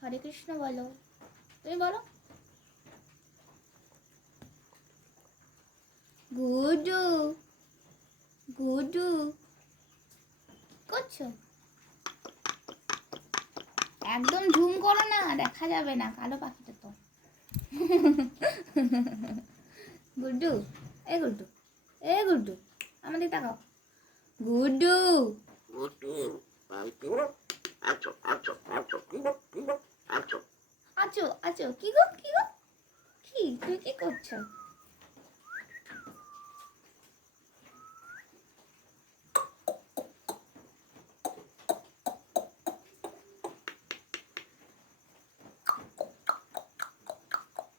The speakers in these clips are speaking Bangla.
হরে কৃষ্ণ বলো, তুমি বলো। গুডু গুডু করছো? একদম ঝুম করো না, দেখা যাবে না, কালো পাখিটা তো। গুড্ডু, এ গুড্ডু, এ গুড্ডু, আমাদের তাকাও। গুড্ডু আছো আছো, কি গো কি গো, কি তুই কি করছো?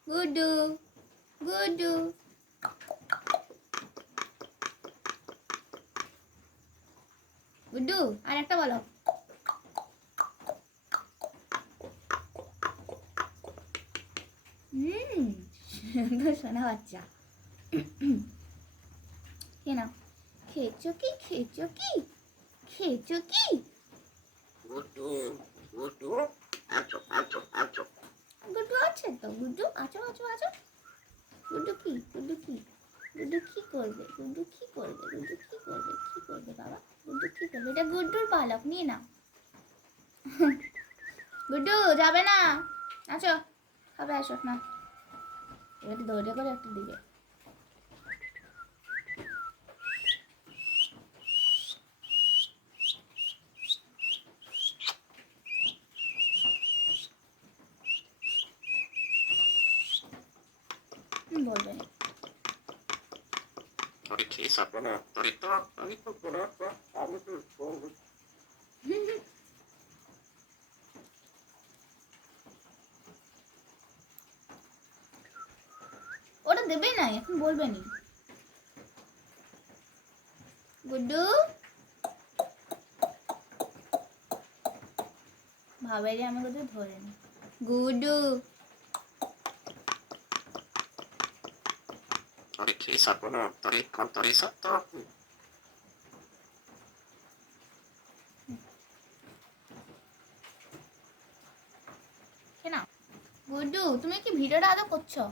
গুড্ডু গুড্ডু, গুড্ডু আর একটা বলো। সুন্দর শোনা বাচ্চা। কে না খেয়েছো কি, খেয়েছো কি, খেয়েছো কি? গুড্ডু আছে তো, গুড্ডু আছো আছো আছো। গুড্ডু কি, গুড্ডু কি, গুড্ডু কি করবে, গুড্ডু কি করবে, গুড্ডু কি করবে, কি করবে বাবা, গুড্ডু কি করবে? এটা গুড্ডুর পালক, নিয়ে নাও। গুড্ডু যাবে না, আছো, খাবে আসো না, এবার দৌড়ে করে একটা দিবে। বলবে না। ওটা দেবে না, এখন বলবে নি। গুড্ডু ভাবে যে আমাকে তো ধরে নি। গুড্ডু কেন? গুড্ডু তুমি কি ভিডিওটা আদৌ করছো?